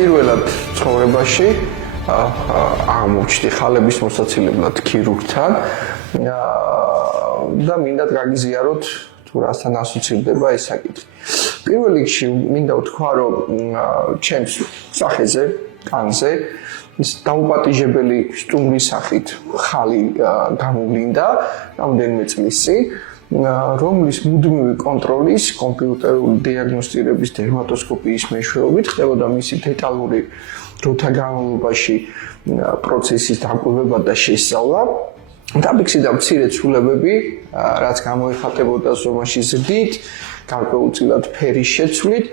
პირველად ცხოვრებაში აღმოჩნდი ხალების მოსაცილებლად ქირურგთან და მინდათ გაგიზიაროთ თუ რასთან ასოცირდება ეს საკითხი. პირველ რიგში მინდა ვთქვა, რომ ჩემს სახეზე, კანზე ის დაუპატიჟებელი სტუმრის სახით ხალი გამოვლინდა რამდენიმე წლის წინ, რომლის მუდმივი კონტროლის, კომპიუტერული დიაგნოსტირების, დერმატოსკოპიის მეშვეობით ხდებოდა მისი დეტალური დროთა განმავლობაში პროცესის დაკვირვება და შესწავლა. დაფიქსირდა მცირე ცვლილებები, რაც გამოიხატებოდა ზომაში ზრდით, გარკვეულწილად ფერის შეცვლით.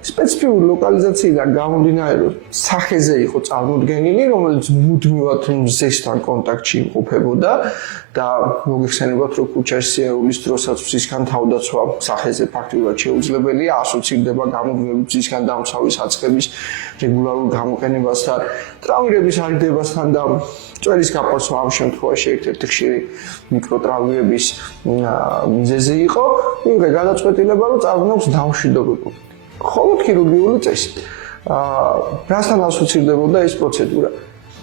სპეციფიკური ლოკალიზაციიდან გამომდინარე, რომ სახეზე იყო წარმოდგენილი, რომელიც მუდმივად მზესთან კონტაქტში იმყოფებოდა და მოგეხსენებათ, რომ ქუჩაში სიარულის დროსაც მზისგან თავდაცვა სახეზე ფაქტიურად შეუძლებელია, ასოცირდება გამუდმებით მზისგან დამცავი საწყების რეგულარულ გამოყენებასთან, ტრავმირების აღიდებასთან და წვერის გაფასვა ამ შემთხვევაში ერთ-ერთი ხშირი მიკროტრავმირების მიზეზი იყო. მივიღე გადაწყვეტილება, რომ წარმონაქვს დამშვიდობებული. ხოლო ქირურგიული წესით. რასთან ასოცირდებოდა ეს პროცედურა?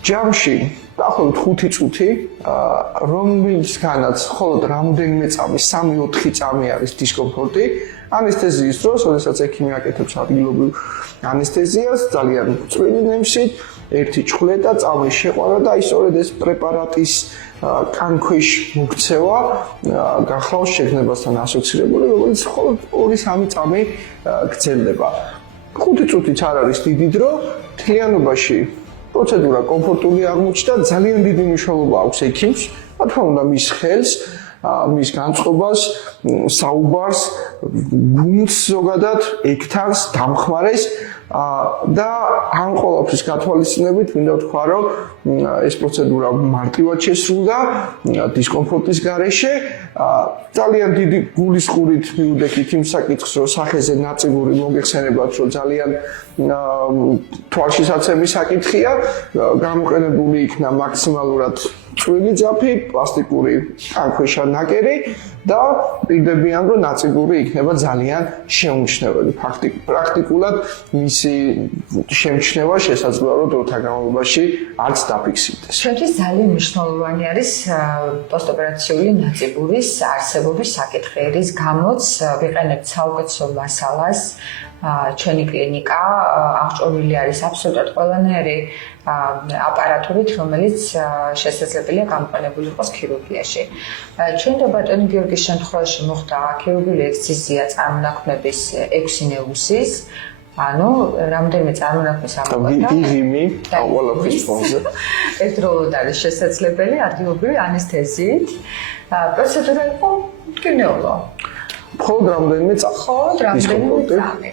ჯამში დაახლოებით 5 წუთი, რომელთანაც მხოლოდ რამდენიმე წამი, 3-4 წამი არის დისკომფორტი. ანესთეზიის დროს, როდესაც ექიმი აკეთებს ადგილობრივ ანესთეზიას, ძალიან წვრილი ნემსით, ერთი ჩხვლეტა, წამის შეყვანა და აი სწორედ ეს პრეპარატის კანქვეშ მოქცევა გახლავს შეგნებასთან ასოცირებული, რომელიც მხოლოდ 2-3 წამი გრძელდება. 5 წუთიც არ არის დიდი დრო, მთლიანობაში პროცედურა კომფორტული აღმოჩნდა, ძალიან დიდი მნიშვნელობა აქვს ექიმს, რა თქმა უნდა მის ხელს, მის განწყობას, საუბარს, გუნდს ზოგადად, ექთანს, დამხმარეს და ამ ყოველთვის გათვალისწინებით მინდა ვთქვა, რომ ეს პროცედურა მარტივად შესრულდა დისკომფორტის გარეშე. ძალიან დიდი გულისყურით მივდექით იმ საკითხს, რომ სახეზე ნაწილური მოგეხსენებათ, რომ ძალიან თვალშისაცემი საკითხია, გამოყენებული იქნა მაქსიმალურად წვრილი ძაფი, პლასტიკური კანქვეშა ნაკერი და პირდებიან, რომ ნაწილური იქნება ძალიან შეუმჩნეველი. პრაქტიკულად მისი შემჩნევა შესაძლოა, რომ დროთა განმავლობაში არც დაფიქსირდეს. ჩვენთვის ძალიან მნიშვნელოვანი არის პოსტოპერაციული ნაწიბურის არსებობის საკითხი, რის გამოც ვიყენებთ საუკეთესო მასალას. ჩვენი კლინიკა აღჭურვილი არის აბსოლუტურად ყველანაირი აპარატურით, რომელიც შესაძლებელია გამოყენებული იყოს ქირურგიაში. ჩვენ და ბატონი გიორგის შემთხვევაში მოხდა ქირურგიული ექსციზია წარმონაქმნების 6 ნეუსის, ანუ რამდენიმე წარმონაქმნის ამოკვეთა. ვიღიმი ყოველთვის ფონზე. ერთდროულად არის შესაძლებელი ადგილობრივი ანესთეზიით. პროცედურა იყო მტკივნეულო. მხოლოდ რამდენიმე წამი.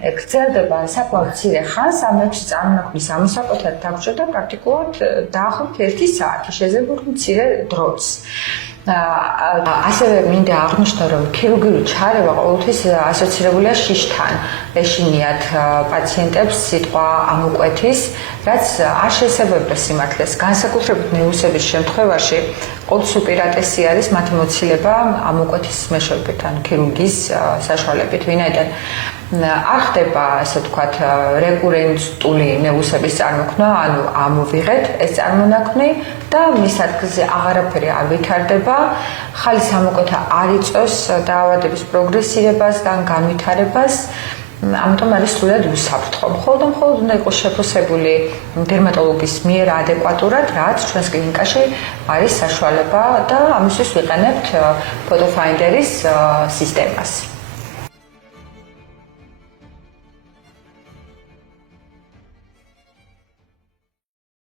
გრძელდება საკმაოდ მცირე ხანს, ამ 6 წარმონაქმნის ამოსაკვეთად დაგჭირდა პრაქტიკულად დაახლოებით 1 საათი, შეძლებულ მცირე დროც. ასევე მინდა აღნიშნო, რომ ქირურგიული ჩარევა ყოველთვის ასოცირებულია შიშთან. ეშინიათ პაციენტებს სიტყვა ამოკვეთის, რაც არ შესაბამება სიმართლეს. განსაკუთრებით ნეუსების შემთხვევაში ყოველთვის უპირატესი არის მათი მოცილება ამოკვეთის მეშვეობით, ან ქირურგიის საშუალებით, ვინაიდან არ ხდება, ასე ვთქვათ, რეკურენტული ნეუსების წარმოქმნა, ანუ ამოვიღეთ ეს წარმონაქმნი და მის ადგილზე აღარაფერი არ ვითარდება, ხალის ამოკვეთა არ იწვევს დაავადების პროგრესირებას და განვითარებას. ამიტომ არის სრულად უსაფრთხო. მხოლოდ უნდა იყოს შეფასებული დერმატოლოგის მიერ ადეკვატურად, რაც ჩვენს კლინიკაში არის საშუალება და ამისთვის ვიყენებთ ფოტოფაინდერის სისტემას.